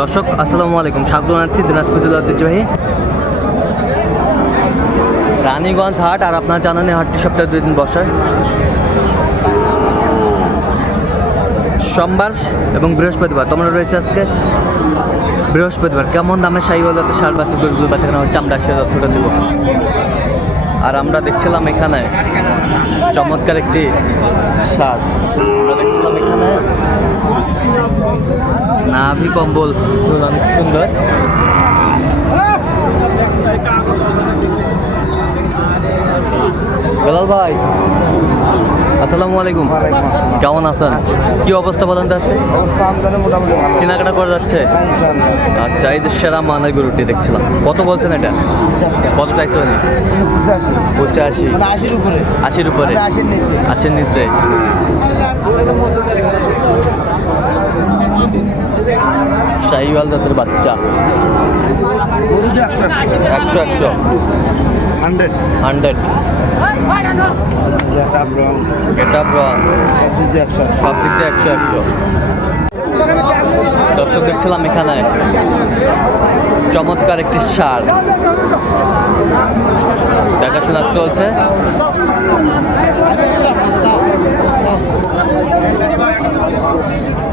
দর্শক, আসসালামু আলাইকুম। স্বাগত জানাচ্ছি দিনাজপুর জেলা ঐতিহ্যবাহী রানীগঞ্জ হাট আর আপনার জানান হাটটি সপ্তাহে দুই দিন বসায় সোমবার এবং বৃহস্পতিবার, তোমরা রয়েছে আজকে বৃহস্পতিবার। কেমন দামে শাহিওয়াল যাতে সার বাসি গরুগুলো বাচ্চা কেনা হচ্ছে? আমরা সে তথ্যটা দেবো। আর আমরা দেখছিলাম এখানে চমৎকার একটি সার আমরা দেখছিলাম এখানে নাভি কম্বল। অনেক সুন্দর। বেলাল ভাই আসসালামু আলাইকুম। কেমন আছেন? কি অবস্থা বলেন তো আজকে? কেনাকাটা করে যাচ্ছে? আচ্ছা এই যে সেরা মানের গরুটি দেখছিলাম। কত বলছেন এটা? কত চাইছো উনি? পঁচাশি। মানে আশির উপরে। আশির উপরে? মানে আশির নিচে। শাহিওয়াল জাতের বাচ্চা। একশো একশো। হান্ড্রেড। হান্ড্রেড। রং। সব দিক দিয়ে একশো একশো। দর্শক দেখছিলাম এখানে। চমৎকার একটি সার। দেখাশোনা চলছে।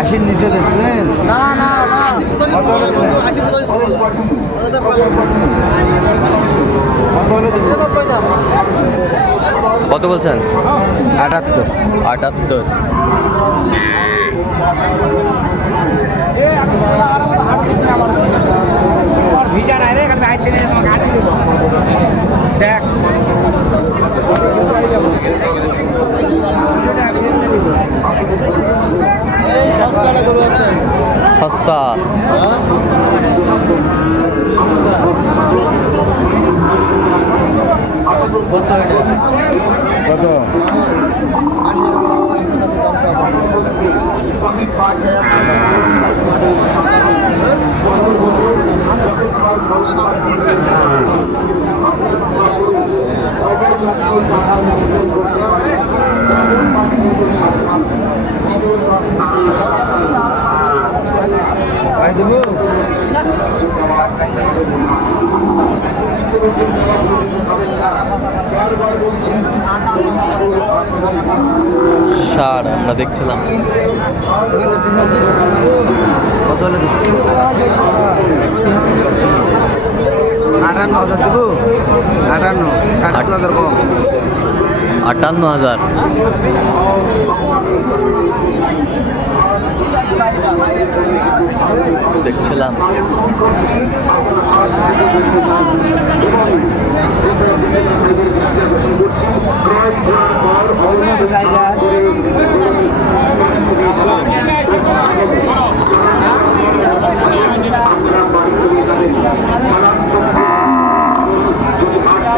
আশির নিচে দেখলেন না না না কত হলে দেবেন কত বলছেন? আটাত্তর। আটাত্তর। ভিজা নাই রে খালি বাইতে নিয়ে তোমাকে হাতে দিব। দেখ। সস্তা। কত? ভাই দেবো। সার আমরা দেখছিলাম। কত হলে আটান্ন হাজার দেবো? আটান্ন আটান্ন হাজার কম। আটান্ন হাজার। দেখছিলাম।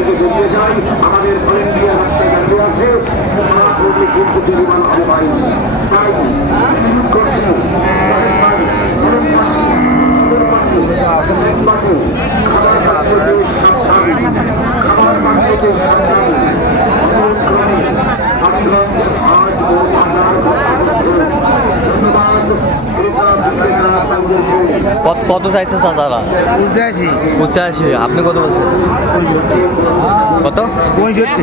থেকে বেরিয়ে আমাদের ভলেন্টিয়ার আছে। করলে কিন্তু জরিমানা হবে তাই কত কত চাইছে চাচারা পঁচাশি। পঁচাশি। আপনি কত বলছেন? পঁয়ষট্টি। কত? পঁয়ষট্টি।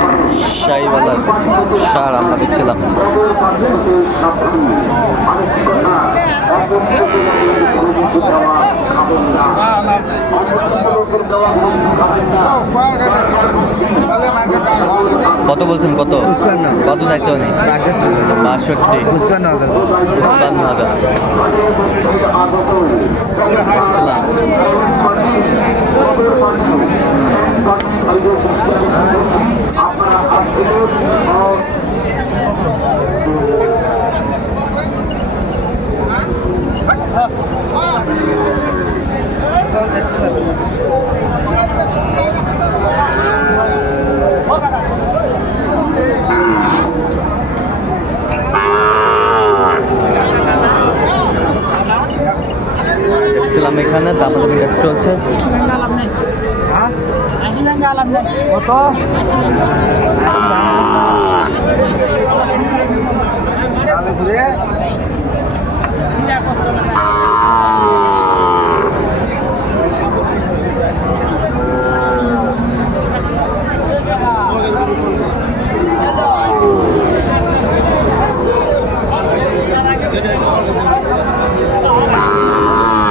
শাহিওয়ালার সার আমরা দেখছিলাম। কত বলছেন কত? পুষ্পান্ন কত চাইছে উনি? বাষট্টি। পুষ্পান্ন হাজার। বান্ন হাজার। ছিলাম এখানে দামাদামি রেট চলছে। কত? তাহলে ঘুরে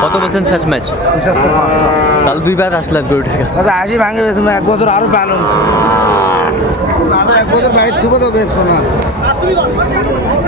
কত বলছেন শেষ ম্যাচ তাহলে দুইবার আসলেন গরুটাকে দাদা আশি ভাঙে বেশ এক বছর আরও পালন। আরও এক বছর বাইরে থেকে তো বেচবো না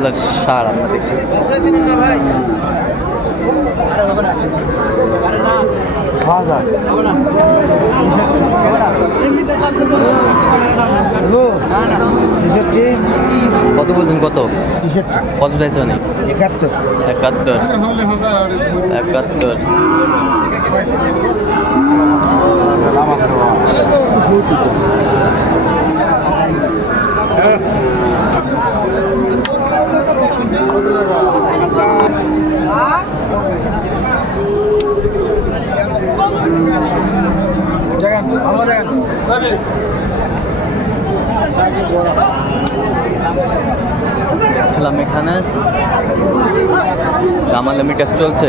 শাহিওয়ালার সার আমরা দেখছি। কত বলছেন কত? কত চাইছে একাত্তর একাত্তর। একাত্তর। ছিলাম এখানে দামাদামিটা চলছে।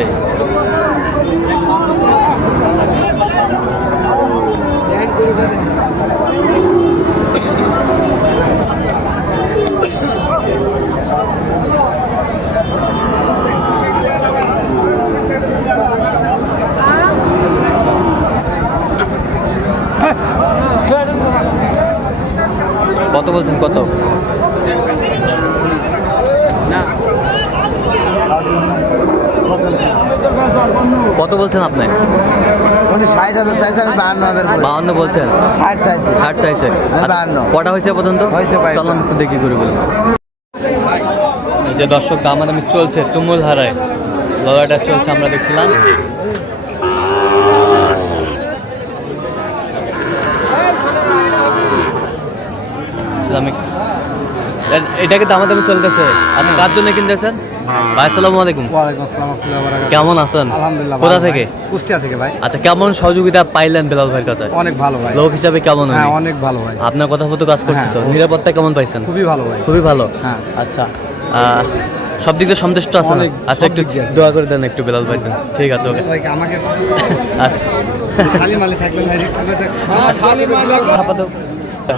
কত বলছেন কত? কত বলছেন আপনি? উনি ষাট হাজার চাইছে আমি বাহান্ন হাজার বলি। বলছেন? ষাট চাইছে। ষাট চাইছে। বাহান্ন। কটা হয়েছে পর্যন্ত? হয়েছে। চলুন দেখি করে বলুন এই যে দর্শক দামাদামি চলছে তুমুল হারায় লড়াইটা চলছে আমরা দেখছিলাম। এ- এটাকে দামাদামি চলতেছে? আপনি কার জন্য কিনতেছেন? ভাই। আসসালামু আলাইকুম। ওয়ালাইকুম আসসালাম কেমন আছেন? আলহামদুলিল্লাহ কোথা থেকে? কুষ্টিয়া থেকে ভাই। আচ্ছা কেমন সহযোগিতা পাইলেন বেলাল ভাইয়ের কাছে? অনেক ভালো ভাই। লোক হিসাবে কেমন হ্যাঁ অনেক ভালো ভাই। আপনার কথা মতো কাজ করছে হ্যাঁ, তো। নিরাপত্তা কেমন পাইছেন? খুবই ভালো ভাই। খুবই ভালো? হ্যাঁ। আচ্ছা আহ, সব দিক দিয়ে সন্তুষ্ট আছেন? আচ্ছা একটু দোয়া করে দেন একটু বেলাল ভাই ঠিক আছে ওকে। ভাই আমাকে আচ্ছা। খালি মালে থাকলে না রিক্স হবে খালি মালে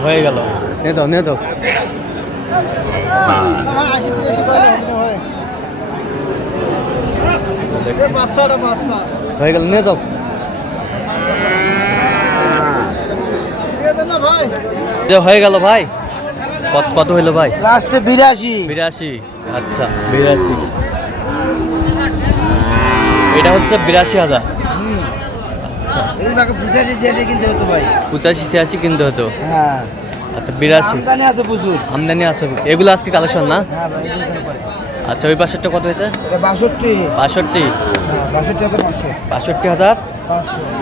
হয়ে গেল। নিয়ে যাও নিয়ে যাও হয়ে গেল নিয়ে যাও। হয়ে গেল ভাই। কত কত হইল ভাই? লাস্টে বিরাশি। বিরাশি আচ্ছা বিরাশি। এটা হচ্ছে বিরাশি হাজার। আচ্ছা। পঁচাশি ছিয়াশি কিনতে হতো ভাই। পঁচাশি ছিয়াশি কিনতে হতো। হ্যাঁ। আচ্ছা বিরাশি। আমদানি আছে প্রচুর। আমদানি আছে। এগুলো আজকে কালেকশন না? হ্যাঁ। আচ্ছা ওই পাশেরটা কত হয়েছে? বাষট্টি। বাষট্টি। হ্যাঁ, বাষট্টি হাজার পাঁচশো। বাষট্টি হাজার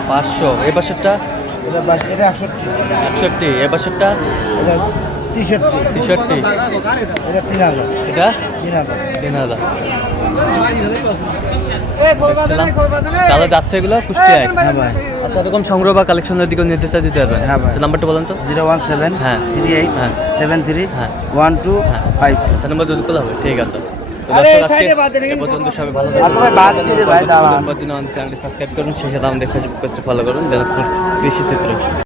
পাঁচশো। এই পাশেরটা একষট্টি। এ এই তেষট্টি তেষট্টি এটা তিন হাজার। এটা? তিন হাজার। তিন হাজার। তাহলে যাচ্ছে এগুলো কুষ্টিয়ায়? হ্যাঁ ভাই আচ্ছা এরকম সংগ্রহ বা কালেকশনের দিকে নির্দেশ দিতে পারবেন? হ্যাঁ ভাই। আচ্ছা, নাম্বারটা বলেন তো। জিরো ওয়ান সেভেন হ্যাঁ। থ্রি এইট হ্যাঁ। সেভেন থ্রি হ্যাঁ। ওয়ান টু হ্যাঁ। Five two. আচ্ছা নাম্বার যোগাযোগ হবে ঠিক আছে। পর্যন্ত সবাই ভালো আচ্ছা। চ্যানেলটি সাবস্ক্রাইব করুন। সেই সাথে আমাদের ফেসবুক পেজটা ফলো করুন। দিনাজপুর কৃষি চিত্র।